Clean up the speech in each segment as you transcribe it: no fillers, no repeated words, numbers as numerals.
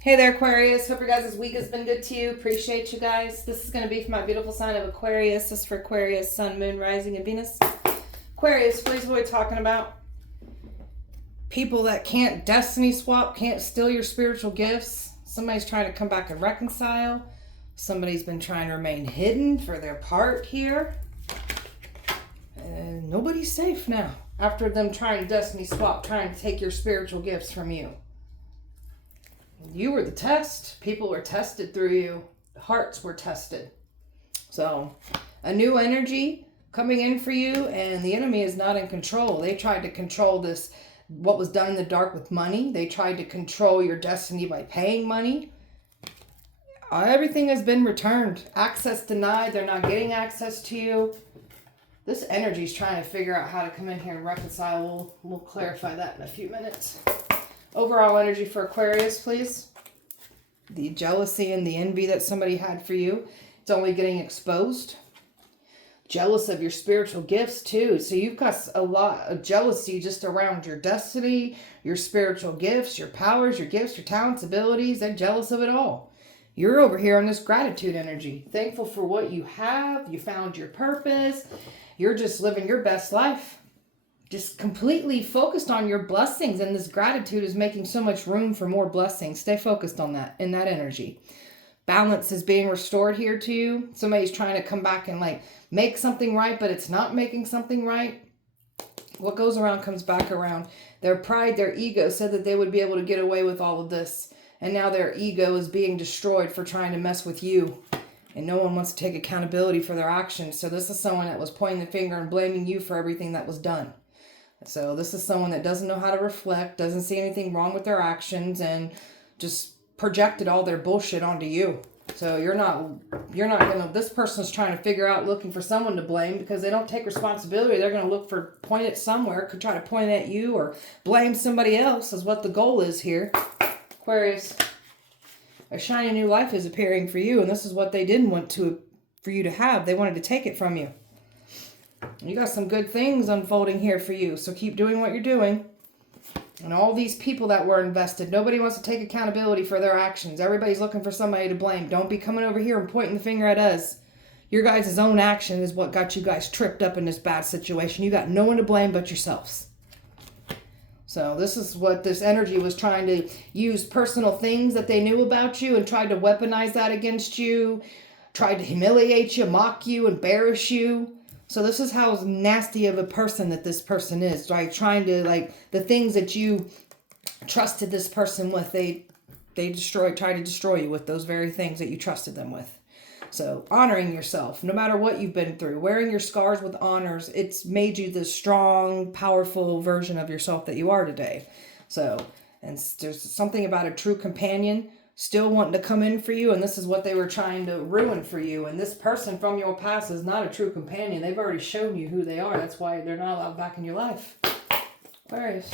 Hey there, Aquarius. Hope your guys' week has been good to you. Appreciate you guys. This is going to be for my beautiful sign of Aquarius. This is for Aquarius, Sun, Moon, Rising, and Venus. Aquarius, please avoid talking about people that can't destiny swap, can't steal your spiritual gifts. Somebody's trying to come back and reconcile. Somebody's been trying to remain hidden for their part here. And nobody's safe now after them trying to destiny swap, trying to take your spiritual gifts from you. You were the test. People were tested through you. Hearts were tested. So, a new energy coming in for you, and the enemy is not in control. They tried to control this, what was done in the dark with money. They tried to control your destiny by paying money. Everything has been returned. Access denied. They're not getting access to you. This energy is trying to figure out how to come in here and reconcile. We'll clarify that in a few minutes. Overall energy for Aquarius, please. The jealousy and the envy that somebody had for you, it's only getting exposed. Jealous of your spiritual gifts too. So you've got a lot of jealousy just around your destiny, your spiritual gifts, your powers, your gifts, your talents, abilities. They're jealous of it all. You're over here on this gratitude energy. Thankful for what you have. You found your purpose. You're just living your best life. Just completely focused on your blessings, and this gratitude is making so much room for more blessings. Stay focused on that, in that energy. Balance is being restored here to you. Somebody's trying to come back and make something right, but it's not making something right. What goes around comes back around. Their pride, their ego said that they would be able to get away with all of this, and now their ego is being destroyed for trying to mess with you. And no one wants to take accountability for their actions. So this is someone that was pointing the finger and blaming you for everything that was done. So this is someone that doesn't know how to reflect, doesn't see anything wrong with their actions, and just projected all their bullshit onto you. So you're not gonna, this person's trying to figure out, looking for someone to blame because they don't take responsibility. They're gonna look for, point it somewhere, could try to point at you or blame somebody else is what the goal is here. Aquarius, a shiny new life is appearing for you, and this is what they didn't want for you to have. They wanted to take it from you. You got some good things unfolding here for you, so keep doing what you're doing. And all these people that were invested, nobody wants to take accountability for their actions. Everybody's looking for somebody to blame. Don't be coming over here and pointing the finger at us. Your guys' own action is what got you guys tripped up in this bad situation. You got no one to blame but yourselves. So this is what this energy was trying to use, personal things that they knew about you and tried to weaponize that against you, tried to humiliate you, mock you, embarrass you. So this is how nasty of a person that this person is, right? Trying to, the things that you trusted this person with, they try to destroy you with those very things that you trusted them with. So honoring yourself, no matter what you've been through, wearing your scars with honors, it's made you the strong, powerful version of yourself that you are today. So, and there's something about a true companion still wanting to come in for you, and this is what they were trying to ruin for you. And this person from your past is not a true companion. They've already shown you who they are. That's why they're not allowed back in your life. Aquarius.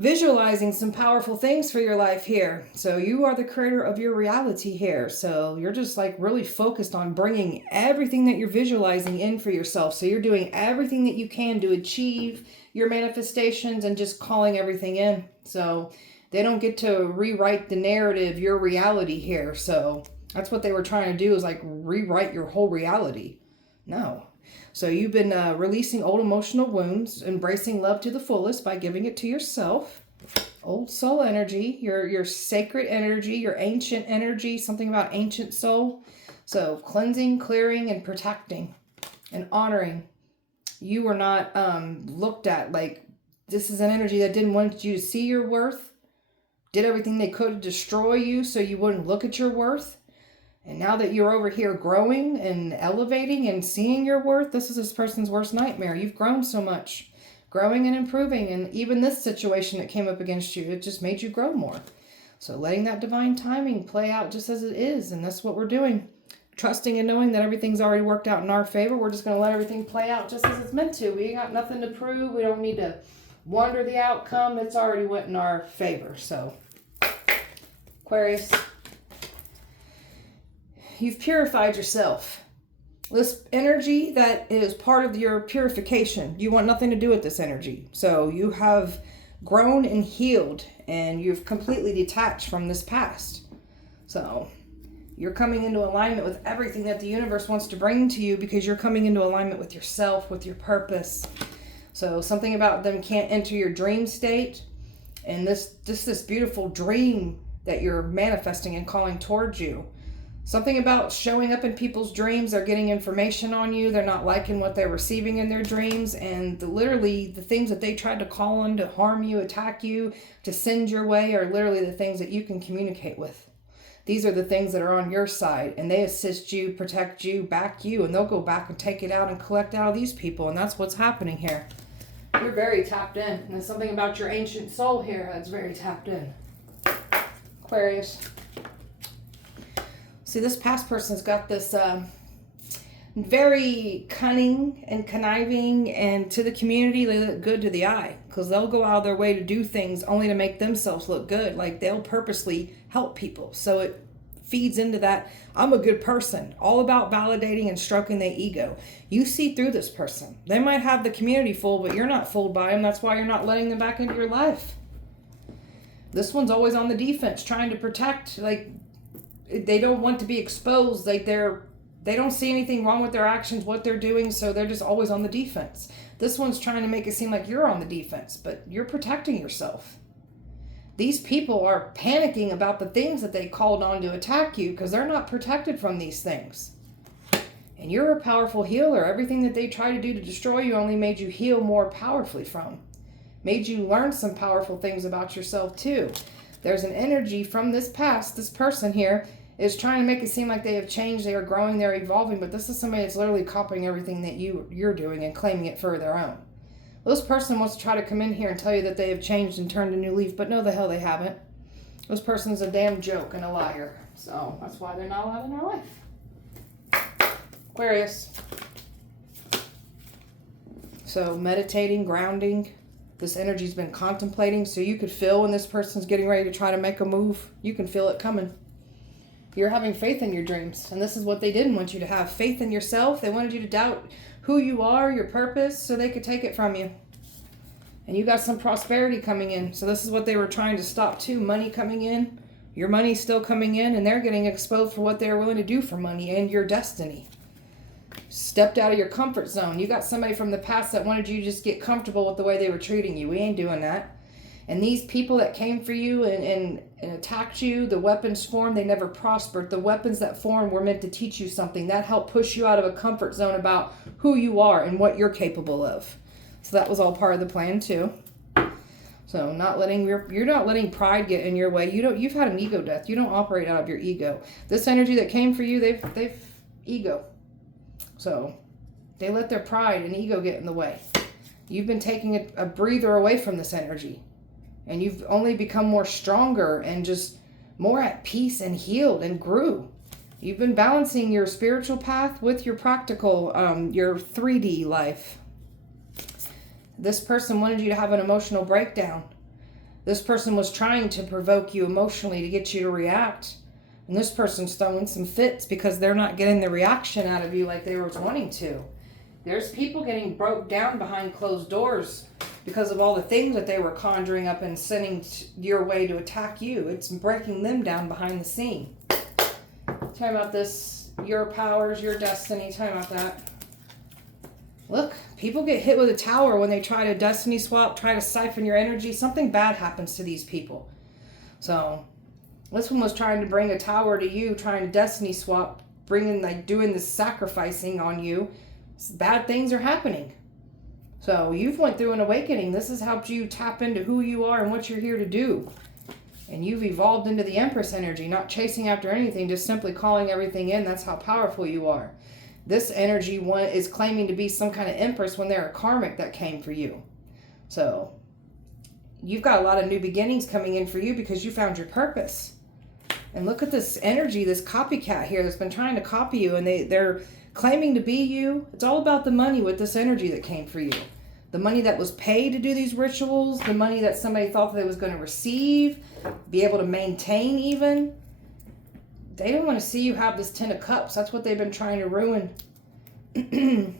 Visualizing some powerful things for your life here. So you are the creator of your reality here. So you're just really focused on bringing everything that you're visualizing in for yourself. So you're doing everything that you can to achieve your manifestations and just calling everything in. So they don't get to rewrite the narrative, your reality here. So that's what they were trying to do, is rewrite your whole reality. No. So you've been releasing old emotional wounds, embracing love to the fullest by giving it to yourself. Old soul energy, your sacred energy, your ancient energy, something about ancient soul. So cleansing, clearing, and protecting and honoring. You were not looked at this is an energy that didn't want you to see your worth. Did everything they could to destroy you so you wouldn't look at your worth. And now that you're over here growing and elevating and seeing your worth, this is this person's worst nightmare. You've grown so much. Growing and improving. And even this situation that came up against you, it just made you grow more. So letting that divine timing play out just as it is. And that's what we're doing. Trusting and knowing that everything's already worked out in our favor. We're just going to let everything play out just as it's meant to. We ain't got nothing to prove. We don't need to wonder the outcome. It's already went in our favor. So Aquarius, you've purified yourself. This energy that is part of your purification, you want nothing to do with this energy. So you have grown and healed, and you've completely detached from this past. So you're coming into alignment with everything that the universe wants to bring to you, because you're coming into alignment with yourself, with your purpose. So something about them can't enter your dream state, and this beautiful dream that you're manifesting and calling towards you. Something about showing up in people's dreams. They're getting information on you. They're not liking what they're receiving in their dreams. And literally the things that they tried to call on to harm you, attack you, to send your way are literally the things that you can communicate with. These are the things that are on your side, and they assist you, protect you, back you, and they'll go back and take it out and collect out of these people. And that's what's happening here. You're very tapped in. And there's something about your ancient soul here that's very tapped in. Aquarius. See, this past person's got this very cunning and conniving, and to the community, they look good to the eye, because they'll go out of their way to do things only to make themselves look good. Like, they'll purposely help people. So it feeds into that, I'm a good person, all about validating and stroking their ego. You see through this person. They might have the community fooled, but you're not fooled by them. That's why you're not letting them back into your life. This one's always on the defense, trying to protect. Like, they don't want to be exposed. Like, they don't see anything wrong with their actions, what they're doing, so they're just always on the defense. This one's trying to make it seem like you're on the defense, but you're protecting yourself. These people are panicking about the things that they called on to attack you, because they're not protected from these things. And you're a powerful healer. Everything that they try to do to destroy you only made you heal more powerfully from. Made you learn some powerful things about yourself too. There's an energy from this past. This person here is trying to make it seem like they have changed, they are growing, they're evolving, but this is somebody that's literally copying everything that you're doing and claiming it for their own. This person wants to try to come in here and tell you that they have changed and turned a new leaf, but no, the hell they haven't. This person's a damn joke and a liar, so that's why they're not allowed in their life. Aquarius. So meditating, grounding. This energy's been contemplating, so you could feel when this person's getting ready to try to make a move. You can feel it coming. You're having faith in your dreams, and this is what they didn't want you to have. Faith in yourself. They wanted you to doubt who you are, your purpose, so they could take it from you. And you got some prosperity coming in, so this is what they were trying to stop too. Money coming in. Your money's still coming in, and they're getting exposed for what they're willing to do for money and your destiny. Stepped out of your comfort zone. You got somebody from the past that wanted you to just get comfortable with the way they were treating you. We ain't doing that. And these people that came for you and attacked you, the weapons formed, they never prospered. The weapons that formed were meant to teach you something. That helped push you out of a comfort zone about who you are and what you're capable of. So that was all part of the plan too. So you're not letting pride get in your way. You've had an ego death. You don't operate out of your ego. This energy that came for you, they've ego. So they let their pride and ego get in the way. You've been taking a breather away from this energy. And you've only become more stronger and just more at peace and healed and grew. You've been balancing your spiritual path with your practical, your 3D life. This person wanted you to have an emotional breakdown. This person was trying to provoke you emotionally to get you to react. And this person's throwing some fits because they're not getting the reaction out of you like they were wanting to. There's people getting broke down behind closed doors because of all the things that they were conjuring up and sending your way to attack you. It's breaking them down behind the scene. Tell me about this, your powers, your destiny. Tell me about that. Look, people get hit with a tower when they try to destiny swap, try to siphon your energy. Something bad happens to these people. So this one was trying to bring a tower to you, trying to destiny swap, doing this sacrificing on you. Bad things are happening. So you've went through an awakening. This has helped you tap into who you are and what you're here to do. And you've evolved into the Empress energy, not chasing after anything, just simply calling everything in. That's how powerful you are. This energy is claiming to be some kind of Empress when they're a karmic that came for you. So you've got a lot of new beginnings coming in for you because you found your purpose. And look at this energy, this copycat here that's been trying to copy you, and they're claiming to be you. It's all about the money with this energy that came for you. The money that was paid to do these rituals, the money that somebody thought that they was going to receive, be able to maintain even. They don't want to see you have this 10 of Cups. That's what they've been trying to ruin. And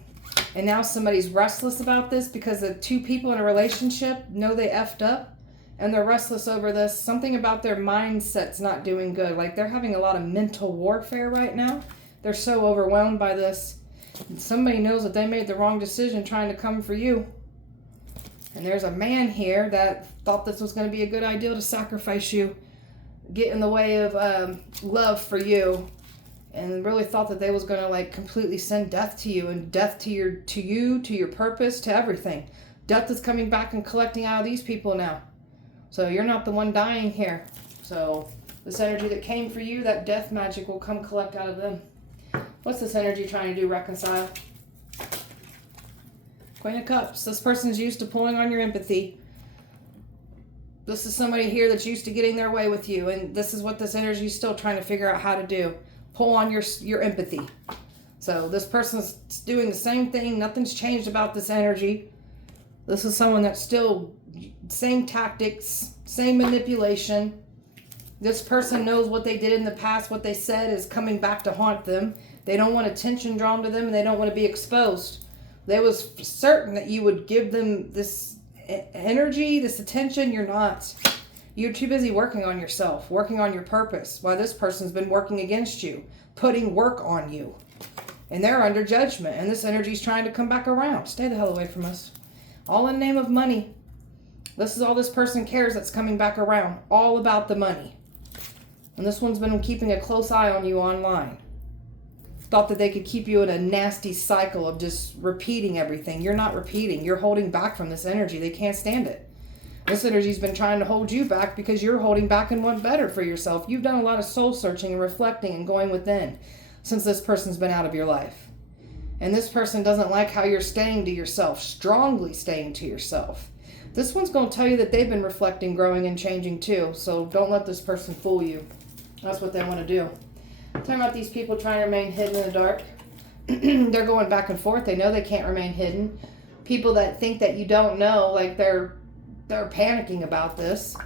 now somebody's restless about this because the two people in a relationship know they effed up and they're restless over this. Something about their mindset's not doing good. Like they're having a lot of mental warfare right now. They're so overwhelmed by this. And somebody knows that they made the wrong decision trying to come for you. And there's a man here that thought this was going to be a good idea to sacrifice you, get in the way of love for you, and really thought that they was going to like completely send death to you and death to you, to your purpose, to everything. Death is coming back and collecting out of these people now. So you're not the one dying here. So this energy that came for you, that death magic will come collect out of them. What's this energy trying to do? Reconcile. Queen of Cups. This person's used to pulling on your empathy. This is somebody here that's used to getting their way with you. And this is what this energy is still trying to figure out how to do. Pull on your empathy. So this person's doing the same thing. Nothing's changed about this energy. This is someone that's still same tactics, same manipulation. This person knows what they did in the past. What they said is coming back to haunt them. They don't want attention drawn to them, and they don't want to be exposed. They was certain that you would give them this energy, this attention. You're not. You're too busy working on yourself, working on your purpose, while this person's been working against you, putting work on you. And they're under judgment, and this energy's trying to come back around. Stay the hell away from us. All in the name of money. This is all this person cares that's coming back around. All about the money. And this one's been keeping a close eye on you online. Thought that they could keep you in a nasty cycle of just repeating everything. You're not repeating. You're holding back from this energy. They can't stand it. This energy's been trying to hold you back because you're holding back and want better for yourself. You've done a lot of soul searching and reflecting and going within since this person's been out of your life. And this person doesn't like how you're staying to yourself, strongly staying to yourself. This one's going to tell you that they've been reflecting, growing, and changing too. So don't let this person fool you. That's what they want to do. Talking about these people trying to remain hidden in the dark. They're going back and forth. They know they can't remain hidden. People that think that you don't know, like they're panicking about this.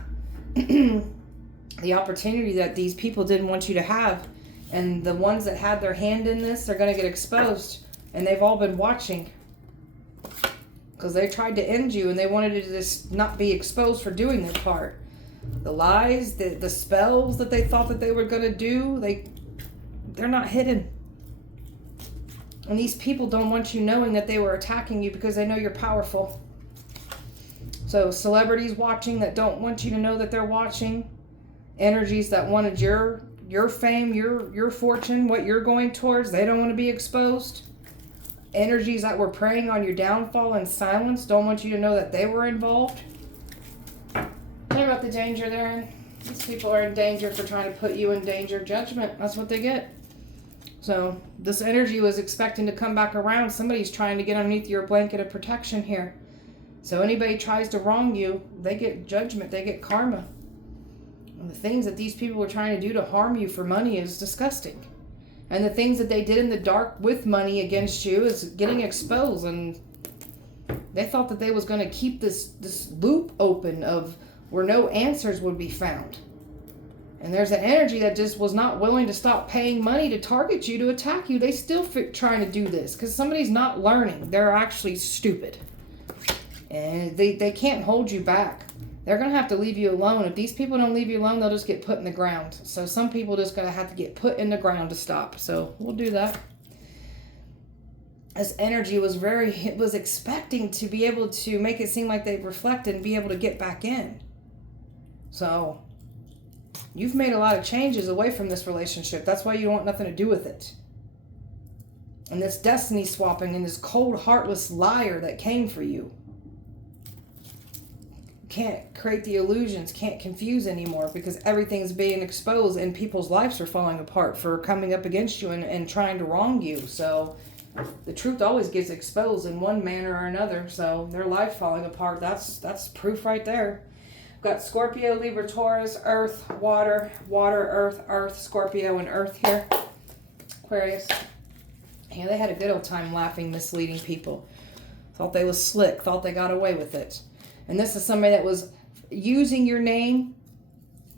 The opportunity that these people didn't want you to have. And the ones that had their hand in this are going to get exposed. And they've all been watching. Because they tried to end you and they wanted to just not be exposed for doing their part. The lies, the spells that they thought that they were going to do, they're not hidden. And these people don't want you knowing that they were attacking you because they know you're powerful. So celebrities watching that don't want you to know that they're watching. Energies that wanted your fame, your fortune, what you're going towards, they don't want to be exposed. Energies that were preying on your downfall in silence don't want you to know that they were involved. What about the danger they're in? These people are in danger for trying to put you in danger. Judgment, that's what they get. So this energy was expecting to come back around. Somebody's trying to get underneath your blanket of protection here. So anybody tries to wrong you, they get judgment, they get karma. And the things that these people were trying to do to harm you for money is disgusting. And the things that they did in the dark with money against you is getting exposed. And they thought that they was going to keep this loop open of where no answers would be found. And there's an energy that just was not willing to stop paying money to target you, to attack you. They still trying to do this because somebody's not learning. They're actually stupid. And they can't hold you back. They're going to have to leave you alone. If these people don't leave you alone, they'll just get put in the ground. So some people just going to have to get put in the ground to stop. So we'll do that. This energy was expecting to be able to make it seem like they reflected and be able to get back in. So you've made a lot of changes away from this relationship. That's why you want nothing to do with it. And this destiny swapping and this cold, heartless liar that came for you. Can't create the illusions, can't confuse anymore because everything's being exposed and people's lives are falling apart for coming up against you and trying to wrong you. So the truth always gets exposed in one manner or another. So their life falling apart, that's proof right there. We've got Scorpio, Libra, Taurus, Earth, Water, Earth, Scorpio, and Earth here. Aquarius. Yeah, they had a good old time laughing, misleading people. Thought they was slick, thought they got away with it. And this is somebody that was using your name,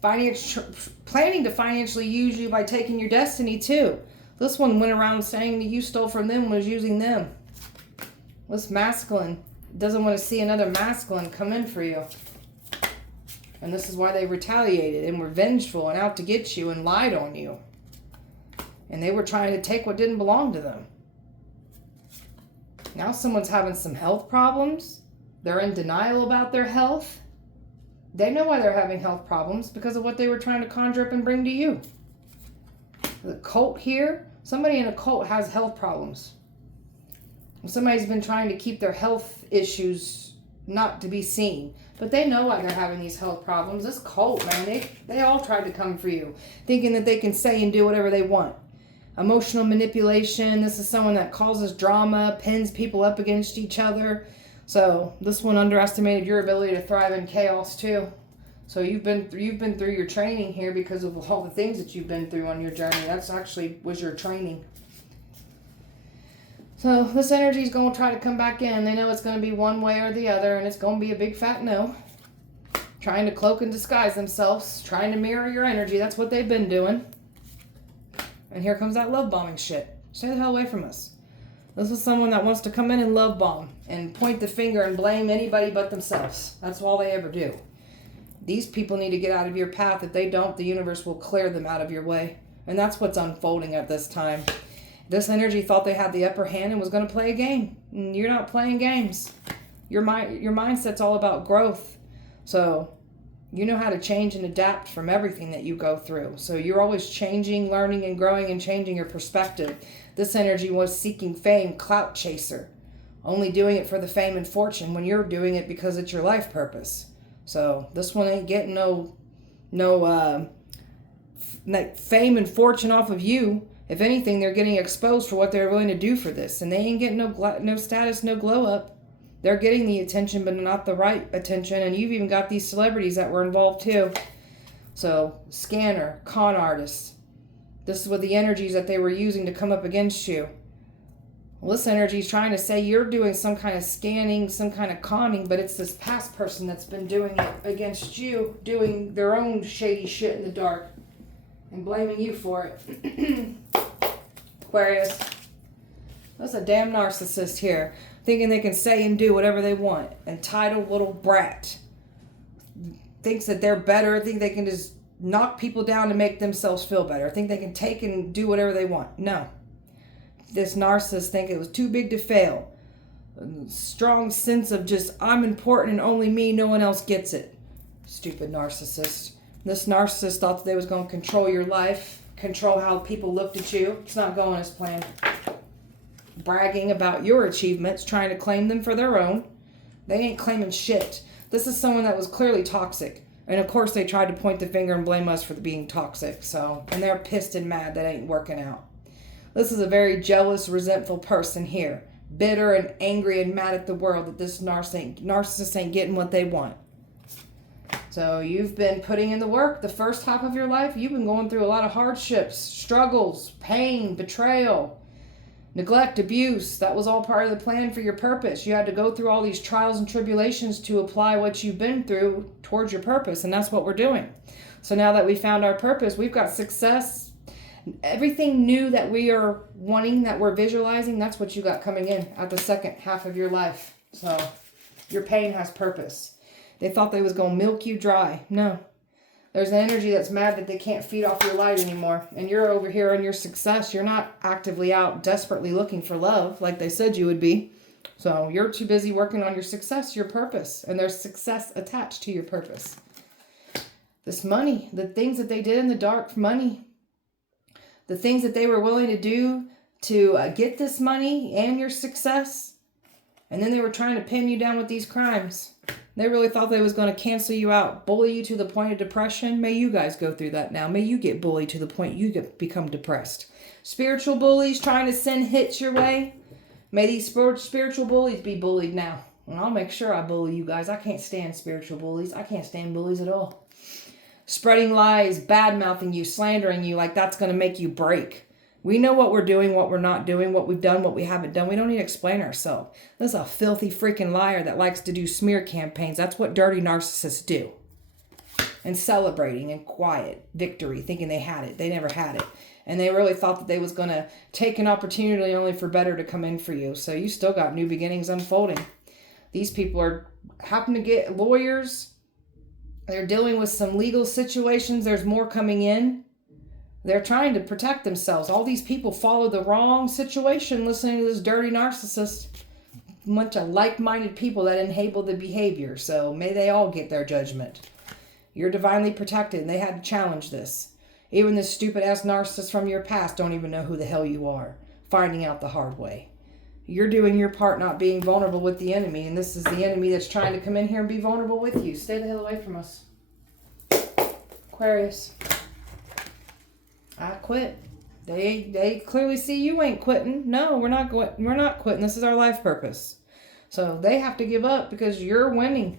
planning to financially use you by taking your destiny too. This one went around saying that you stole from them, was using them. This masculine doesn't want to see another masculine come in for you. And this is why they retaliated and were vengeful and out to get you and lied on you. And they were trying to take what didn't belong to them. Now someone's having some health problems. They're in denial about their health. They know why they're having health problems, because of what they were trying to conjure up and bring to you. The cult here, somebody in a cult has health problems. Somebody's been trying to keep their health issues not to be seen. But they know why they're having these health problems. This cult, man, they all tried to come for you, thinking that they can say and do whatever they want. Emotional manipulation. This is someone that causes drama, pins people up against each other. So this one underestimated your ability to thrive in chaos too. So you've been through your training here because of all the things that you've been through on your journey. That's actually was your training. So this energy is going to try to come back in. They know it's going to be one way or the other, and it's going to be a big fat no. Trying to cloak and disguise themselves, trying to mirror your energy. That's what they've been doing. And here comes that love bombing shit. Stay the hell away from us. This is someone that wants to come in and love bomb and point the finger and blame anybody but themselves. That's all they ever do. These people need to get out of your path. If they don't, the universe will clear them out of your way. And that's what's unfolding at this time. This energy thought they had the upper hand and was going to play a game. And you're not playing games. Your mindset's all about growth. So you know how to change and adapt from everything that you go through. So you're always changing, learning, and growing and changing your perspective. This energy was seeking fame, clout chaser. Only doing it for the fame and fortune when you're doing it because it's your life purpose. So this one ain't getting no fame and fortune off of you. If anything, they're getting exposed for what they're willing to do for this. And they ain't getting no status, no glow up. They're getting the attention, but not the right attention. And you've even got these celebrities that were involved too. So, scanner, con artists. This is what the energies that they were using to come up against you. Well, this energy is trying to say you're doing some kind of scanning, some kind of conning, but it's this past person that's been doing it against you, doing their own shady shit in the dark and blaming you for it. Aquarius. That's a damn narcissist here, thinking they can say and do whatever they want. Entitled little brat. Thinks that they're better, think they can just knock people down to make themselves feel better. Think they can take and do whatever they want. No. This narcissist think it was too big to fail. A strong sense of just, I'm important and only me, no one else gets it. Stupid narcissist. This narcissist thought that they was going to control your life, control how people looked at you. It's not going as planned. Bragging about your achievements, trying to claim them for their own. They ain't claiming shit. This is someone that was clearly toxic. And of course they tried to point the finger and blame us for being toxic. So, and they're pissed and mad that ain't working out. This is a very jealous, resentful person here. Bitter and angry and mad at the world that this narcissist ain't getting what they want. So you've been putting in the work. The first half of your life, you've been going through a lot of hardships, struggles, pain, betrayal, neglect, abuse. That was all part of the plan for your purpose. You had to go through all these trials and tribulations to apply what you've been through towards your purpose. And that's what we're doing. So now that we found our purpose, we've got success. Everything new that we are wanting, that we're visualizing, that's what you got coming in at the second half of your life. So your pain has purpose. They thought they was going to milk you dry. No. There's an energy that's mad that they can't feed off your light anymore. And you're over here on your success. You're not actively out desperately looking for love like they said you would be. So you're too busy working on your success, your purpose. And there's success attached to your purpose. This money, the things that they did in the dark, money. The things that they were willing to do to get this money and your success. And then they were trying to pin you down with these crimes. They really thought they was going to cancel you out, bully you to the point of depression. May you guys go through that now. May you get bullied to the point you become depressed. Spiritual bullies trying to send hits your way. May these spiritual bullies be bullied now. And I'll make sure I bully you guys. I can't stand spiritual bullies. I can't stand bullies at all. Spreading lies, bad-mouthing you, slandering you like that's going to make you break. We know what we're doing, what we're not doing, what we've done, what we haven't done. We don't need to explain ourselves. This is a filthy freaking liar that likes to do smear campaigns. That's what dirty narcissists do. And celebrating and quiet victory, thinking they had it. They never had it. And they really thought that they was going to take an opportunity only for better to come in for you. So you still got new beginnings unfolding. These people are happen to get lawyers, They're dealing with some legal situations. There's more coming in. They're trying to protect themselves. All these people follow the wrong situation listening to this dirty narcissist. A bunch of like-minded people that enable the behavior. So may they all get their judgment. You're divinely protected, and they had to challenge this. Even this stupid-ass narcissist from your past don't even know who the hell you are. Finding out the hard way. You're doing your part, not being vulnerable with the enemy. And this is the enemy that's trying to come in here and be vulnerable with you. Stay the hell away from us. Aquarius. I quit. They clearly see you ain't quitting. No, we're not quitting. This is our life purpose. So they have to give up because you're winning.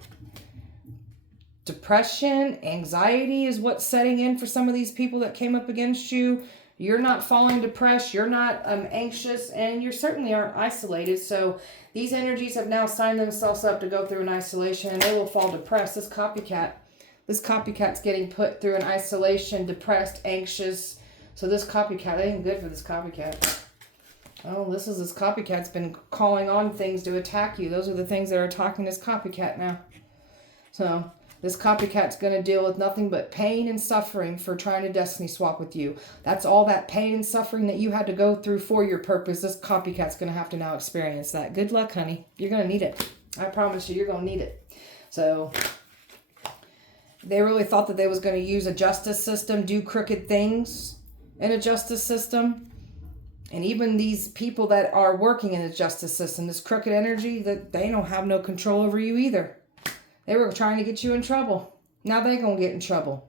Depression, anxiety is what's setting in for some of these people that came up against you. You're not falling depressed. You're not anxious, and you certainly aren't isolated. So these energies have now signed themselves up to go through an isolation, and they will fall depressed. This copycat's getting put through an isolation, depressed, anxious. So this copycat ain't good for this copycat. Oh, this copycat's been calling on things to attack you. Those are the things that are attacking this copycat now. So this copycat's going to deal with nothing but pain and suffering for trying to destiny swap with you. That's all that pain and suffering that you had to go through for your purpose. This copycat's going to have to now experience that. Good luck, honey. You're going to need it. I promise you, you're going to need it. So they really thought that they was going to use a justice system, do crooked things in a justice system. And even these people that are working in the justice system, this crooked energy, that they don't have no control over you either. They were trying to get you in trouble. Now they gonna get in trouble.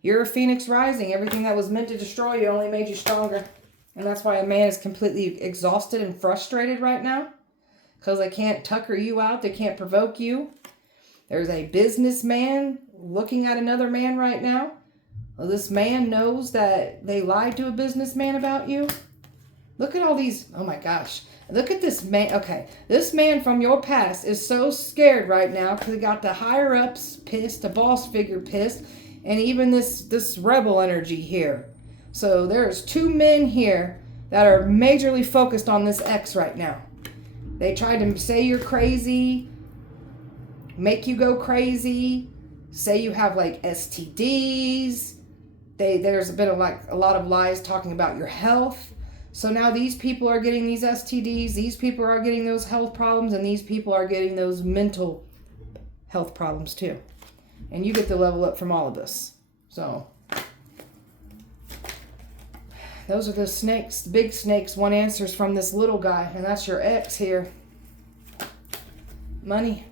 You're a phoenix rising. Everything that was meant to destroy you only made you stronger. And that's why a man is completely exhausted and frustrated right now. Because they can't tucker you out. They can't provoke you. There's a businessman looking at another man right now. Well, this man knows that they lied to a businessman about you. Look at all these. Oh my gosh. Look at this man. Okay. This man from your past is so scared right now because he got the higher ups pissed, the boss figure pissed, and even this rebel energy here. So there's two men here that are majorly focused on this ex right now. They tried to say you're crazy, make you go crazy, say you have like STDs. There's been a lot of lies talking about your health. So now these people are getting these STDs, these people are getting those health problems, and these people are getting those mental health problems too. And you get to level up from all of this. So those are the snakes, the big snakes. One answers from this little guy, and that's your ex here. Money.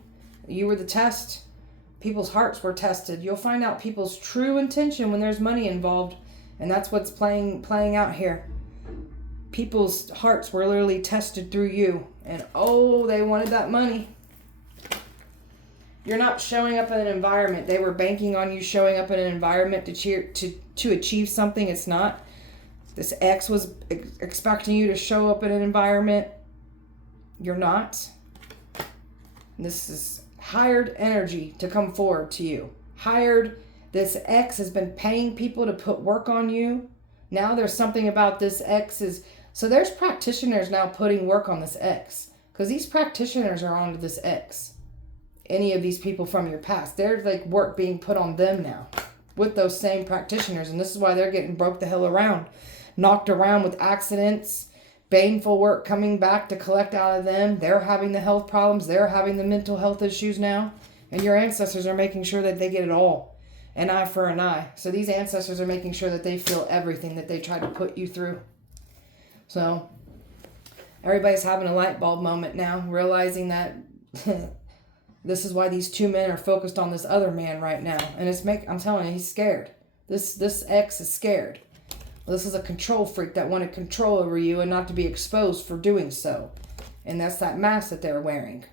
You were the test. People's hearts were tested. You'll find out people's true intention when there's money involved. And that's what's playing out here. People's hearts were literally tested through you. And oh, they wanted that money. You're not showing up in an environment. They were banking on you showing up in an environment to achieve something. It's not. This ex was expecting you to show up in an environment. You're not. This is hired energy to come forward to you. Hired. This ex has been paying people to put work on you. Now there's something about this ex is... So there's practitioners now putting work on this ex. Because these practitioners are onto this ex. Any of these people from your past. There's like work being put on them now. With those same practitioners. And this is why they're getting broke the hell around. Knocked around with accidents. Baneful work coming back to collect out of them. They're having the health problems. They're having the mental health issues now. And your ancestors are making sure that they get it all. An eye for an eye. So these ancestors are making sure that they feel everything that they try to put you through. So everybody's having a light bulb moment now, realizing that this is why these two men are focused on this other man right now. And I'm telling you, he's scared. This ex is scared. Well, this is a control freak that wanted control over you and not to be exposed for doing so. And that's that mask that they're wearing.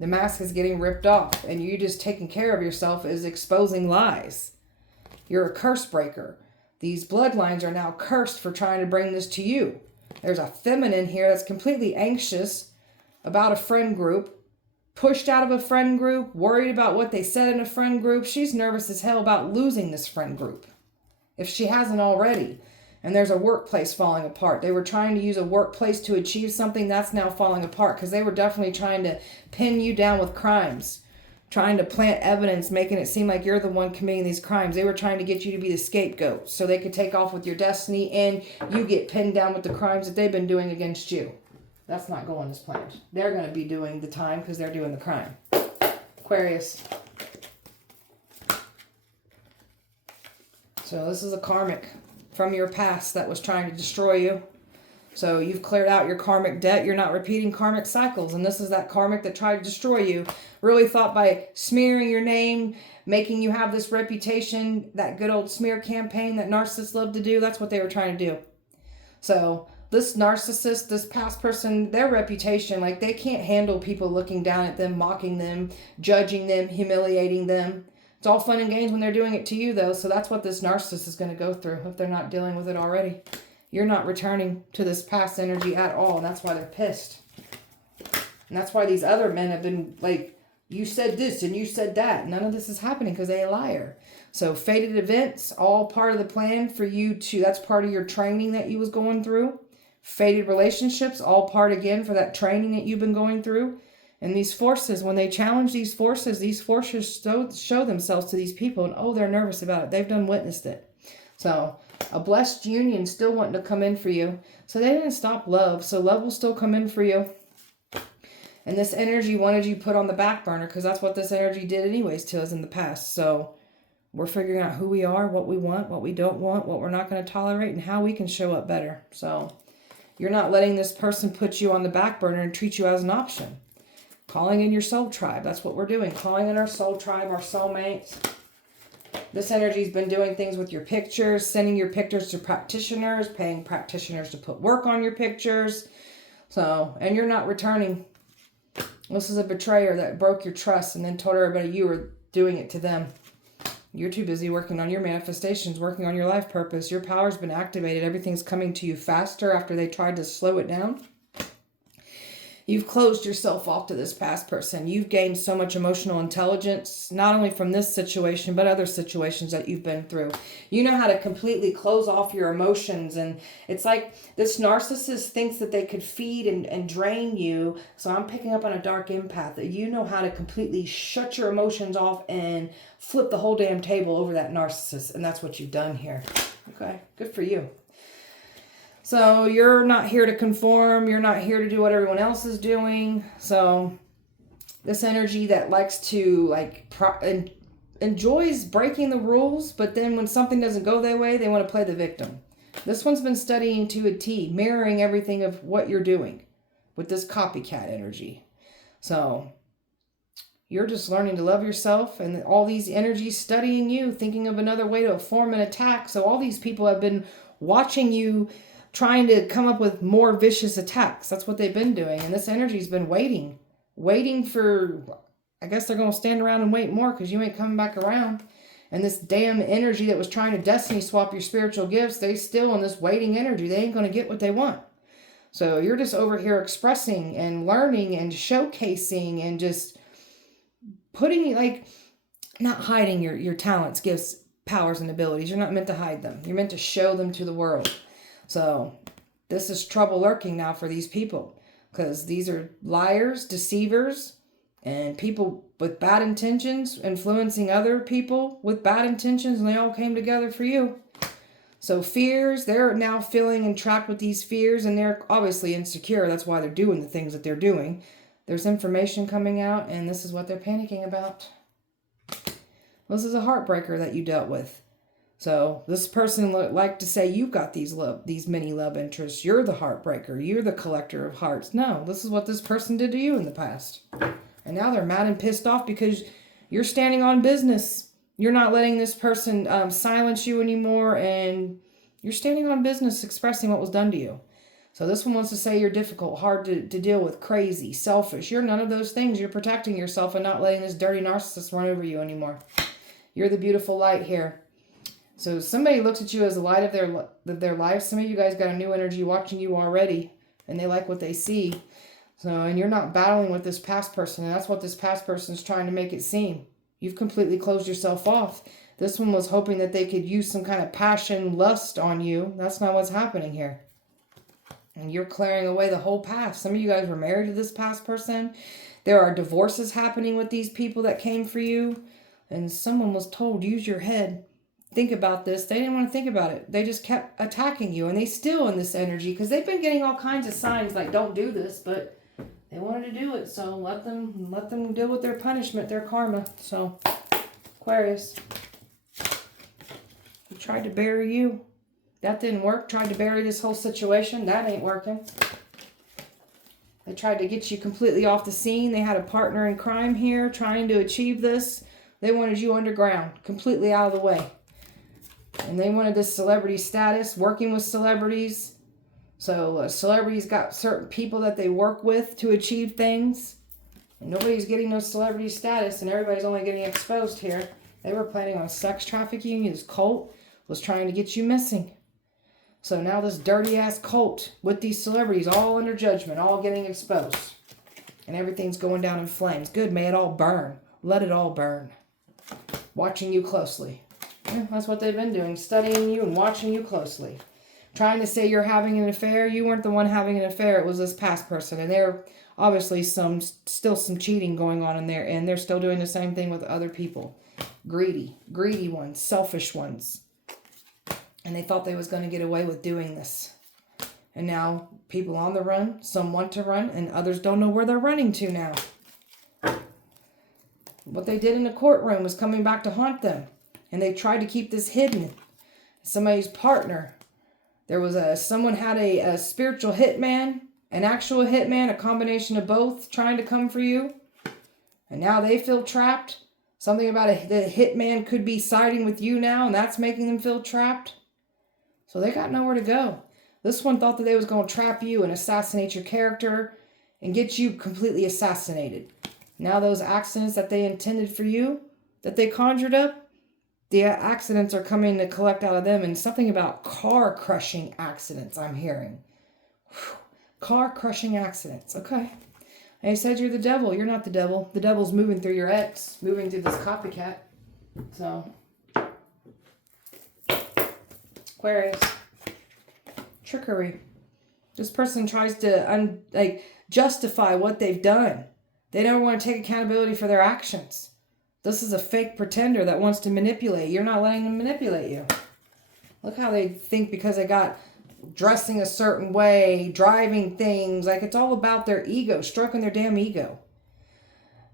The mask is getting ripped off, and you just taking care of yourself is exposing lies. You're a curse breaker. These bloodlines are now cursed for trying to bring this to you. There's a feminine here that's completely anxious about a friend group, pushed out of a friend group, worried about what they said in a friend group. She's nervous as hell about losing this friend group, if she hasn't already. And there's a workplace falling apart. They were trying to use a workplace to achieve something that's now falling apart because they were definitely trying to pin you down with crimes. trying to plant evidence, making it seem like you're the one committing these crimes. They were trying to get you to be the scapegoat so they could take off with your destiny and you get pinned down with the crimes that they've been doing against you. That's not going as planned. They're going to be doing the time because they're doing the crime. Aquarius. So this is a karmic from your past that was trying to destroy you. So you've cleared out your karmic debt. You're not repeating karmic cycles. And this is that karmic that tried to destroy you. Really thought by smearing your name, making you have this reputation, that good old smear campaign that narcissists love to do. That's what they were trying to do. So this narcissist, this past person, their reputation, like they can't handle people looking down at them, mocking them, judging them, humiliating them. It's all fun and games when they're doing it to you, though. So that's what this narcissist is going to go through if they're not dealing with it already. You're not returning to this past energy at all. And that's why they're pissed. And that's why these other men have been like, you said this and you said that. None of this is happening because they're a liar. So fated events, all part of the plan for you to, that's part of your training that you was going through. Fated relationships, all part again for that training that you've been going through. And these forces, when they challenge these forces show themselves to these people. And oh, they're nervous about it. They've done witnessed it. So a blessed union still wanting to come in for you. So they didn't stop love. So love will still come in for you. And this energy wanted you put on the back burner because that's what this energy did anyways to us in the past. So we're figuring out who we are, what we want, what we don't want, what we're not going to tolerate, and how we can show up better. So you're not letting this person put you on the back burner and treat you as an option. Calling in your soul tribe. That's what we're doing. Calling in our soul tribe, our soulmates. This energy's been doing things with your pictures, sending your pictures to practitioners, paying practitioners to put work on your pictures. So, and you're not returning. This is a betrayer that broke your trust and then told everybody you were doing it to them. You're too busy working on your manifestations, working on your life purpose. Your power's been activated. Everything's coming to you faster after they tried to slow it down. You've closed yourself off to this past person. You've gained so much emotional intelligence, not only from this situation, but other situations that you've been through. You know how to completely close off your emotions. And it's like this narcissist thinks that they could feed and drain you. So I'm picking up on a dark empath that you know how to completely shut your emotions off and flip the whole damn table over that narcissist. And that's what you've done here. Okay, good for you. So you're not here to conform. You're not here to do what everyone else is doing. So this energy that likes to enjoys breaking the rules, but then when something doesn't go their way, they want to play the victim. This one's been studying to a T, mirroring everything of what you're doing with this copycat energy. So you're just learning to love yourself, and all these energies studying you, thinking of another way to form an attack. So all these people have been watching you trying to come up with more vicious attacks. That's what they've been doing. And this energy's been waiting for, I guess they're going to stand around and wait more because you ain't coming back around. And this damn energy that was trying to destiny swap your spiritual gifts, they still in this waiting energy. They ain't going to get what they want. So you're just over here expressing and learning and showcasing and just putting, like, not hiding your talents, gifts, powers, and abilities. You're not meant to hide them. You're meant to show them to the world. So this is trouble lurking now for these people because these are liars, deceivers, and people with bad intentions influencing other people with bad intentions, and they all came together for you. So fears, they're now feeling entrapped with these fears, and they're obviously insecure. That's why they're doing the things that they're doing. There's information coming out, and this is what they're panicking about. This is a heartbreaker that you dealt with. So this person like to say you've got these many love interests. You're the heartbreaker. You're the collector of hearts. No, this is what this person did to you in the past. And now they're mad and pissed off because you're standing on business. You're not letting this person silence you anymore. And you're standing on business expressing what was done to you. So this one wants to say you're difficult, hard to deal with, crazy, selfish. You're none of those things. You're protecting yourself and not letting this dirty narcissist run over you anymore. You're the beautiful light here. So somebody looks at you as the light of their life. Some of you guys got a new energy watching you already, and they like what they see. So, and you're not battling with this past person, and that's what this past person is trying to make it seem. You've completely closed yourself off. This one was hoping that they could use some kind of passion, lust on you. That's not what's happening here. And you're clearing away the whole past. Some of you guys were married to this past person. There are divorces happening with these people that came for you. And someone was told, use your head. Think about this. They didn't want to think about it. They just kept attacking you. And they still in this energy. Because they've been getting all kinds of signs like, don't do this. But they wanted to do it. So let them deal with their punishment, their karma. So, Aquarius. He tried to bury you. That didn't work. Tried to bury this whole situation. That ain't working. They tried to get you completely off the scene. They had a partner in crime here trying to achieve this. They wanted you underground, completely out of the way. And they wanted this celebrity status, working with celebrities. So celebrities got certain people that they work with to achieve things. And nobody's getting no celebrity status, and everybody's only getting exposed here. They were planning on sex trafficking. This cult was trying to get you missing. So now this dirty-ass cult with these celebrities all under judgment, all getting exposed. And everything's going down in flames. Good, may it all burn. Let it all burn. Watching you closely. Yeah, that's what they've been doing. Studying you and watching you closely. Trying to say you're having an affair. You weren't the one having an affair. It was this past person. And there obviously still some cheating going on in there. And they're still doing the same thing with other people. Greedy ones. Selfish ones. And they thought they was going to get away with doing this. And now people on the run. Some want to run and others don't know where they're running to now. What they did in the courtroom was coming back to haunt them. And they tried to keep this hidden. Somebody's partner. There was someone had a spiritual hitman, an actual hitman, a combination of both trying to come for you. And now they feel trapped. Something about the hitman could be siding with you now, and that's making them feel trapped. So they got nowhere to go. This one thought that they was going to trap you and assassinate your character and get you completely assassinated. Now those accidents that they intended for you, that they conjured up, the accidents are coming to collect out of them. And something about car-crushing accidents I'm hearing. Whew. Car-crushing accidents. Okay. They said you're the devil. You're not the devil. The devil's moving through your ex. Moving through this copycat. So. Aquarius. Trickery. This person tries to justify what they've done. They never want to take accountability for their actions. This is a fake pretender that wants to manipulate. You're not letting them manipulate you. Look how they think because they got dressing a certain way, driving things. Like it's all about their ego, stroking their damn ego.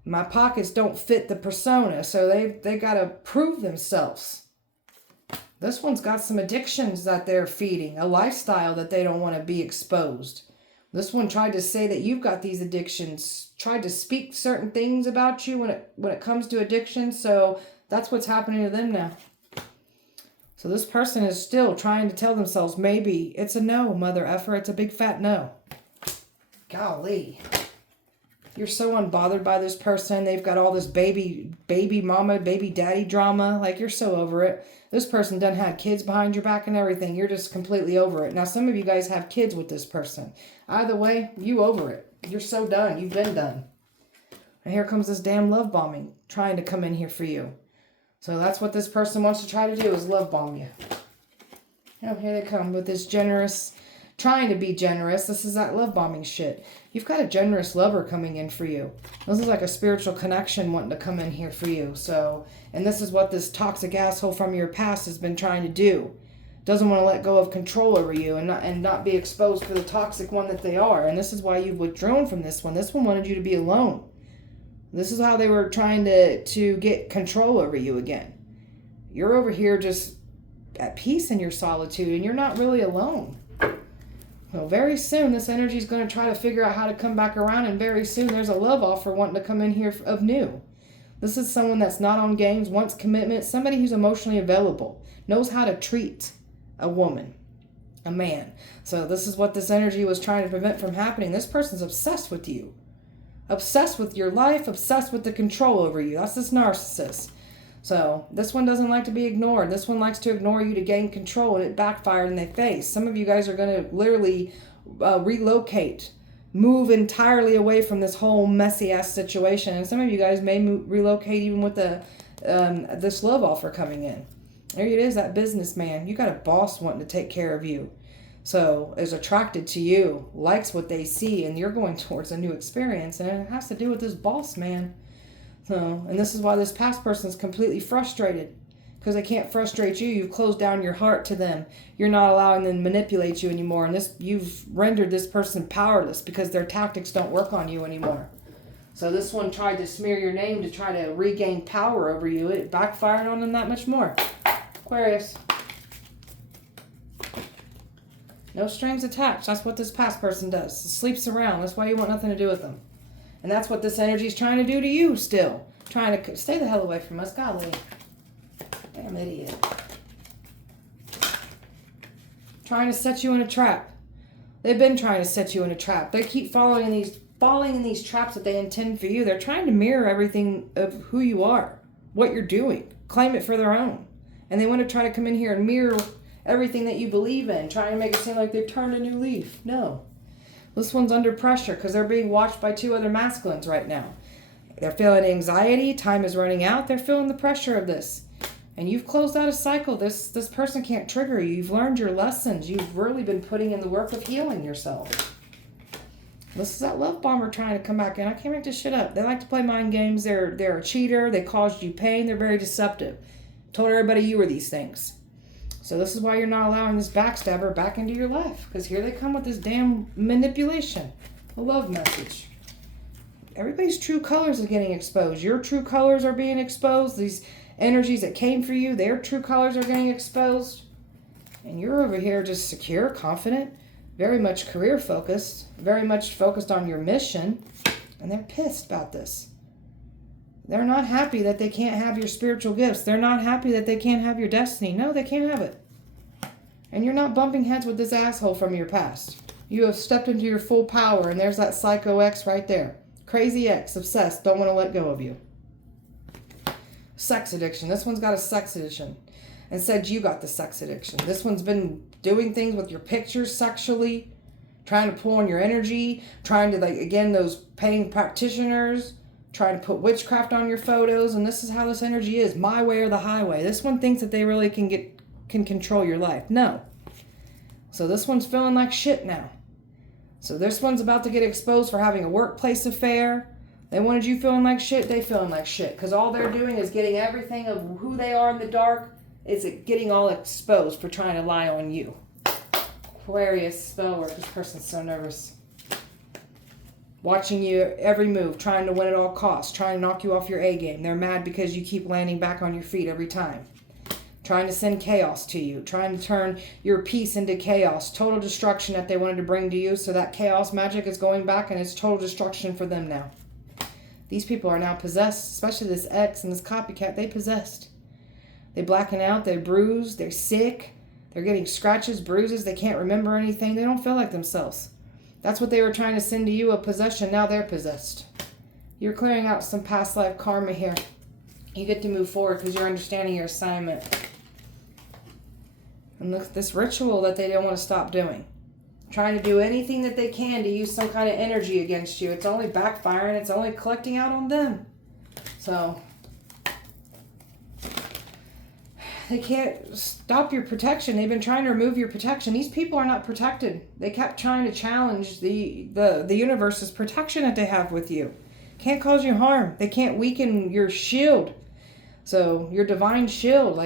My pockets don't fit the persona, so they got to prove themselves. This one's got some addictions that they're feeding, a lifestyle that they don't want to be exposed. This one tried to say that you've got these addictions, tried to speak certain things about you when it comes to addiction. So that's what's happening to them now. So this person is still trying to tell themselves, maybe it's a no, mother effer. It's a big fat no. Golly. You're so unbothered by this person. They've got all this baby mama, baby daddy drama. Like you're so over it. This person done had kids behind your back and everything. You're just completely over it. Now some of you guys have kids with this person. Either way, you over it. You're so done. You've been done. And here comes this damn love bombing trying to come in here for you. So that's what this person wants to try to do is love bomb you. Oh, here they come with this generous, trying to be generous. This is that love bombing shit. You've got a generous lover coming in for you. This is like a spiritual connection wanting to come in here for you. So, and this is what this toxic asshole from your past has been trying to do. Doesn't want to let go of control over you and not be exposed for the toxic one that they are. And this is why you've withdrawn from this one. This one wanted you to be alone. This is how they were trying to get control over you again. You're over here just at peace in your solitude and you're not really alone. Well, very soon this energy is going to try to figure out how to come back around, and very soon there's a love offer wanting to come in here of new. This is someone that's not on games, wants commitment, somebody who's emotionally available, knows how to treat a woman, a man. So this is what this energy was trying to prevent from happening. This person's obsessed with you. Obsessed with your life, obsessed with the control over you. That's this narcissist. So this one doesn't like to be ignored. This one likes to ignore you to gain control, and it backfired in their face. Some of you guys are going to literally relocate, move entirely away from this whole messy-ass situation. And some of you guys may relocate even with this love offer coming in. There it is, that businessman. You got a boss wanting to take care of you. So is attracted to you, likes what they see, and you're going towards a new experience. And it has to do with this boss man. So, and this is why this past person is completely frustrated. Because they can't frustrate you. You've closed down your heart to them. You're not allowing them to manipulate you anymore. And you've rendered this person powerless because their tactics don't work on you anymore. So this one tried to smear your name to try to regain power over you. It backfired on them that much more. Aquarius. No strings attached. That's what this past person does. It sleeps around. That's why you want nothing to do with them. And that's what this energy is trying to do to you still. Trying to stay the hell away from us. Golly. Damn idiot. Trying to set you in a trap. They've been trying to set you in a trap. They keep falling in these traps that they intend for you. They're trying to mirror everything of who you are, what you're doing, claim it for their own. And they want to try to come in here and mirror everything that you believe in, trying to make it seem like they've turned a new leaf. No. This one's under pressure because they're being watched by 2 other masculines right now. They're feeling anxiety. Time is running out. They're feeling the pressure of this. And you've closed out a cycle. This person can't trigger you. You've learned your lessons. You've really been putting in the work of healing yourself. This is that love bomber trying to come back in. I can't make this shit up. They like to play mind games. They're a cheater. They caused you pain. They're very deceptive. Told everybody you were these things. So this is why you're not allowing this backstabber back into your life. Because here they come with this damn manipulation. A love message. Everybody's true colors are getting exposed. Your true colors are being exposed. These energies that came for you, their true colors are getting exposed. And you're over here just secure, confident, very much career focused, very much focused on your mission. And they're pissed about this. They're not happy that they can't have your spiritual gifts. They're not happy that they can't have your destiny. No, they can't have it. And you're not bumping heads with this asshole from your past. You have stepped into your full power, and there's that psycho ex right there. Crazy ex, obsessed, don't want to let go of you. Sex addiction. This one's got a sex addiction. And said you got the sex addiction. This one's been doing things with your pictures sexually, trying to pull on your energy, trying to, again, those paying practitioners, trying to put witchcraft on your photos, and this is how this energy is. My way or the highway. This one thinks that they really can control your life. No. So this one's feeling like shit now. So this one's about to get exposed for having a workplace affair. They wanted you feeling like shit, they feeling like shit. Because all they're doing is getting everything of who they are in the dark, is getting all exposed for trying to lie on you. Aquarius, spell work. This person's so nervous. Watching you every move, trying to win at all costs, trying to knock you off your A game. They're mad because you keep landing back on your feet every time. Trying to send chaos to you, trying to turn your peace into chaos. Total destruction that they wanted to bring to you, so that chaos magic is going back and it's total destruction for them now. These people are now possessed, especially this ex and this copycat. They possessed. They blacking out, they're bruised, they're sick, they're getting scratches, bruises, they can't remember anything, they don't feel like themselves. That's what they were trying to send to you, a possession. Now they're possessed. You're clearing out some past life karma here. You get to move forward because you're understanding your assignment. And look, this ritual that they don't want to stop doing. Trying to do anything that they can to use some kind of energy against you. It's only backfiring. It's only collecting out on them. So they can't stop your protection. They've been trying to remove your protection. These people are not protected. They kept trying to challenge the universe's protection that they have with you. Can't cause you harm. They can't weaken your shield. So your divine shield,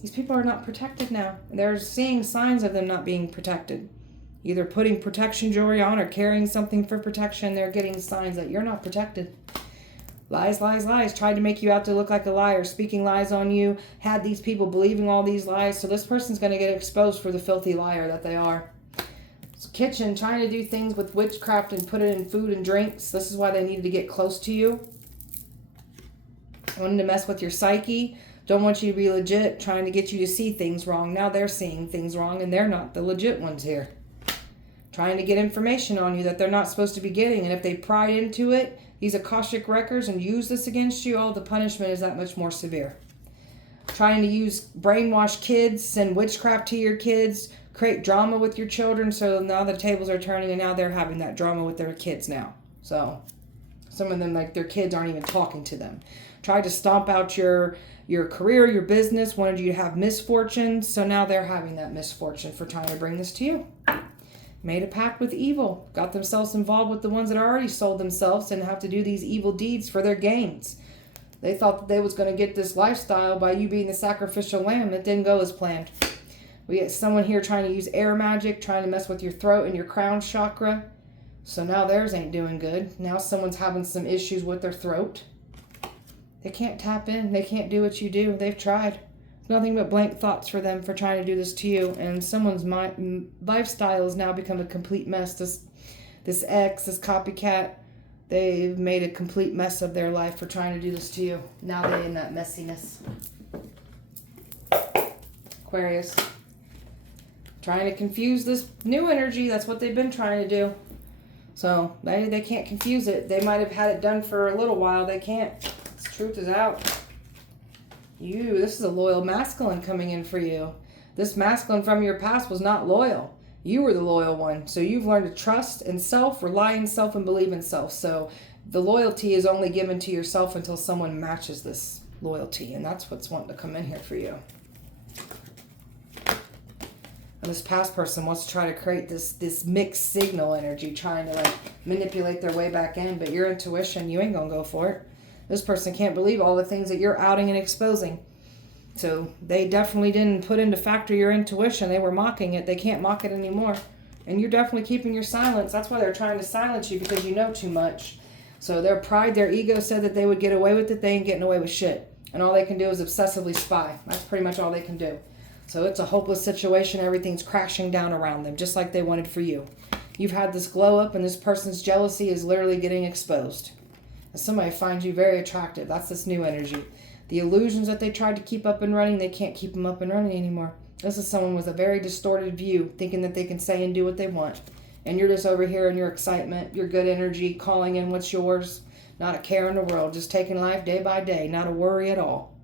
these people are not protected now. They're seeing signs of them not being protected. Either putting protection jewelry on or carrying something for protection. They're getting signs that you're not protected. Lies, lies, lies. Tried to make you out to look like a liar, speaking lies on you, had these people believing all these lies. So this person's going to get exposed for the filthy liar that they are. Kitchen, trying to do things with witchcraft and put it in food and drinks. This is why they needed to get close to you. Wanting to mess with your psyche. Don't want you to be legit, trying to get you to see things wrong. Now they're seeing things wrong and they're not the legit ones here. Trying to get information on you that they're not supposed to be getting. And if they pry into it, these Akashic records, and use this against you, the punishment is that much more severe. Trying to brainwash kids, send witchcraft to your kids, create drama with your children, so now the tables are turning and now they're having that drama with their kids now. So some of them, their kids aren't even talking to them. Tried to stomp out your your career, your business, wanted you to have misfortune. So now they're having that misfortune for trying to bring this to you. Made a pact with evil. Got themselves involved with the ones that already sold themselves and have to do these evil deeds for their gains. They thought that they was going to get this lifestyle by you being the sacrificial lamb. It didn't go as planned. We get someone here trying to use air magic, trying to mess with your throat and your crown chakra. So now theirs ain't doing good. Now someone's having some issues with their throat. They can't tap in. They can't do what you do. They've tried. Nothing but blank thoughts for them for trying to do this to you. And someone's lifestyle has now become a complete mess. This ex, this copycat, they've made a complete mess of their life for trying to do this to you. Now they're in that messiness. Aquarius. Trying to confuse this new energy. That's what they've been trying to do. So they can't confuse it. They might have had it done for a little while. They can't. The truth is out. This is a loyal masculine coming in for you. This masculine from your past was not loyal. You were the loyal one. So you've learned to trust in self, rely in self, and believe in self. So the loyalty is only given to yourself until someone matches this loyalty. And that's what's wanting to come in here for you. And this past person wants to try to create this mixed signal energy, trying to like manipulate their way back in. But your intuition, you ain't going to go for it. This person can't believe all the things that you're outing and exposing. So they definitely didn't put into factor your intuition. They were mocking it. They can't mock it anymore. And you're definitely keeping your silence. That's why they're trying to silence you, because you know too much. So their pride, their ego said that they would get away with it. They ain't getting away with shit. And all they can do is obsessively spy. That's pretty much all they can do. So it's a hopeless situation. Everything's crashing down around them, just like they wanted for you. You've had this glow up, and this person's jealousy is literally getting exposed. Somebody finds you very attractive. That's this new energy. The illusions that they tried to keep up and running, they can't keep them up and running anymore. This is someone with a very distorted view, thinking that they can say and do what they want. And you're just over here in your excitement, your good energy, calling in what's yours. Not a care in the world, just taking life day by day, not a worry at all.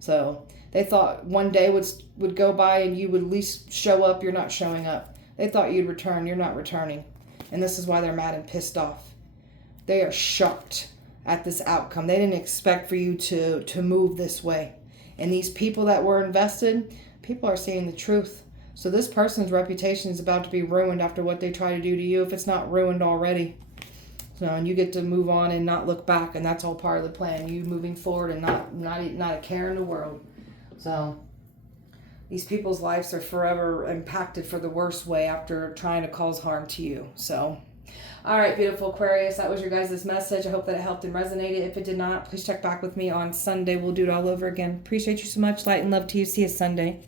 So they thought one day would go by and you would at least show up. You're not showing up. They thought you'd return. You're not returning. And this is why they're mad and pissed off. They are shocked at this outcome. They didn't expect for you to move this way. And these people that were invested, people are seeing the truth. So this person's reputation is about to be ruined after what they try to do to you, if it's not ruined already. So, and you get to move on and not look back, and that's all part of the plan. You moving forward and not a care in the world. So these people's lives are forever impacted for the worst way after trying to cause harm to you. So all right, beautiful Aquarius, that was your guys' message. I hope that it helped and resonated. If it did not, please check back with me on Sunday. We'll do it all over again. Appreciate you so much. Light and love to you. See you Sunday.